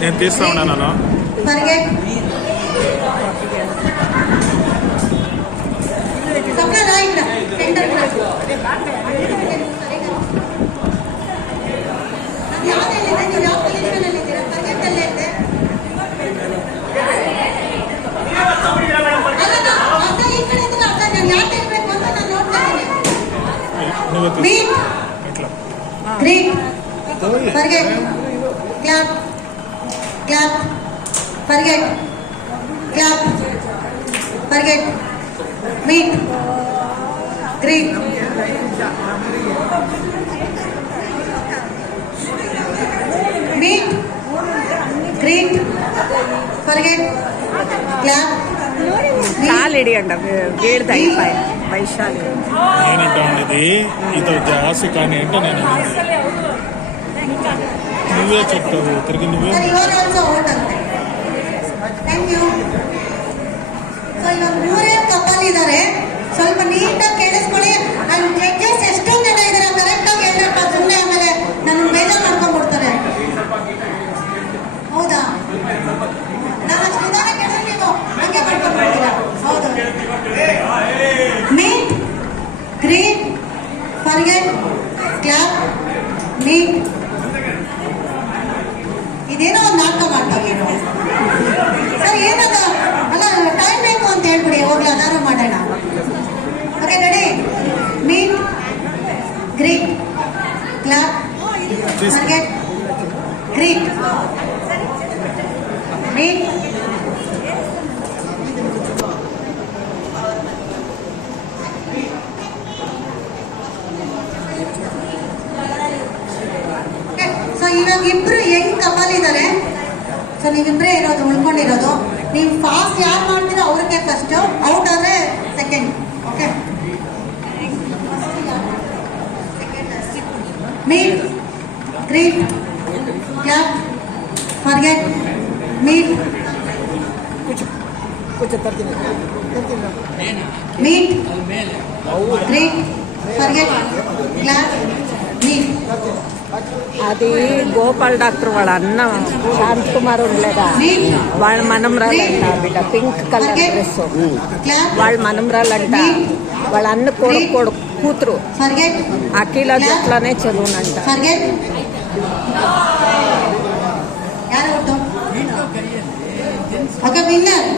నేను తీస్తా ఉన్నాను Forget. Clap. Clap. Forget. Clap. Forget. Meet. Greet. Meet. Greet. Forget. Clap. కాలిడి అంట వేడిది అయిపోయి వైశాలి నేనంటా ఉండేది ఇదో జాసి కానీ అంటే నేను నువ్వే చెప్తావు తిరిగి నువ్వే ಮೂರೇ ಕಪ್ಪಲ್ ಇದ್ದಾರೆ ಸ್ವಲ್ಪ ನೀಟಾಗಿ ಕೇಳಿಸ್ಕೊಳ್ಳಿ. ನಾನು ಜಡ್ಜಸ್ ಎಷ್ಟೊಂದು ಜನ ಇದ್ದಾರೆ ಕರೆಕ್ಟ್ ಆಗಿ ಹೇಳ್ರಪ್ಪ, ಸುಮ್ಮನೆ ಆಮೇಲೆ ನನ್ನ ಬೇಜಾರು ಮಾಡ್ಕೊಂಡ್ಬಿಡ್ತಾರೆ. ಹೌದಾ? ನಾನು ಅಷ್ಟು ನಿಧಾನ ಕೇಳಿದ್ರೆ ನೀವು ಹಂಗೆ ಮಾಡ್ಕೊಂಡ್ಬಿಡ್ತೀರಾ? ಹೌದು. Meet, greet, forget, clap, meet. ಇದೇನೋ ಒಂದು ನಾಟಕ ಮಾಡ್ತಾವೇನೋ ಸರ್, ಏನದ ಅಲ್ಲ ಟೈಮ್ ಬೇಕು ಅಂತ ಹೇಳ್ಬಿಡಿ, ಹೋಗ್ಲಿ ಅದಾರು ಮಾಡೋಣ. Okay ready? Meet, greet, clap, forget, greet, meet. So ಇವಾಗ ಇಬ್ರು ಹೆಂಗ್ ಕಪಲ್ ಇದ್ದಾರೆ. ಸೊ ನೀವಿಬ್ರೇ ಇರೋದು, ಉಳ್ಕೊಂಡಿರೋದು. ನೀವು ಫಾಸ್ಟ್ ಯಾರು ಮಾಡ್ತೀರೋ ಅವ್ರಿಗೆ ಫಸ್ಟ್, ಔಟ್ ಆದ್ರೆ second. Okay? Meet, greet, clap, forget, meet, meet, greet, forget, clap, meet. అది గోపాల్ డాక్టర్ వాళ్ళ అన్న శాంత్ కుమార్ ఉండలేదా, వాళ్ళ మనమరాలంట బిడ్డ, పింక్ కలర్ డ్రెస్, వాళ్ళ మనమరాలంట. వాళ్ళ అన్న కొడుకు కూతురు అఖిల జట్లనే చదువునంట. ఒక విన్నర్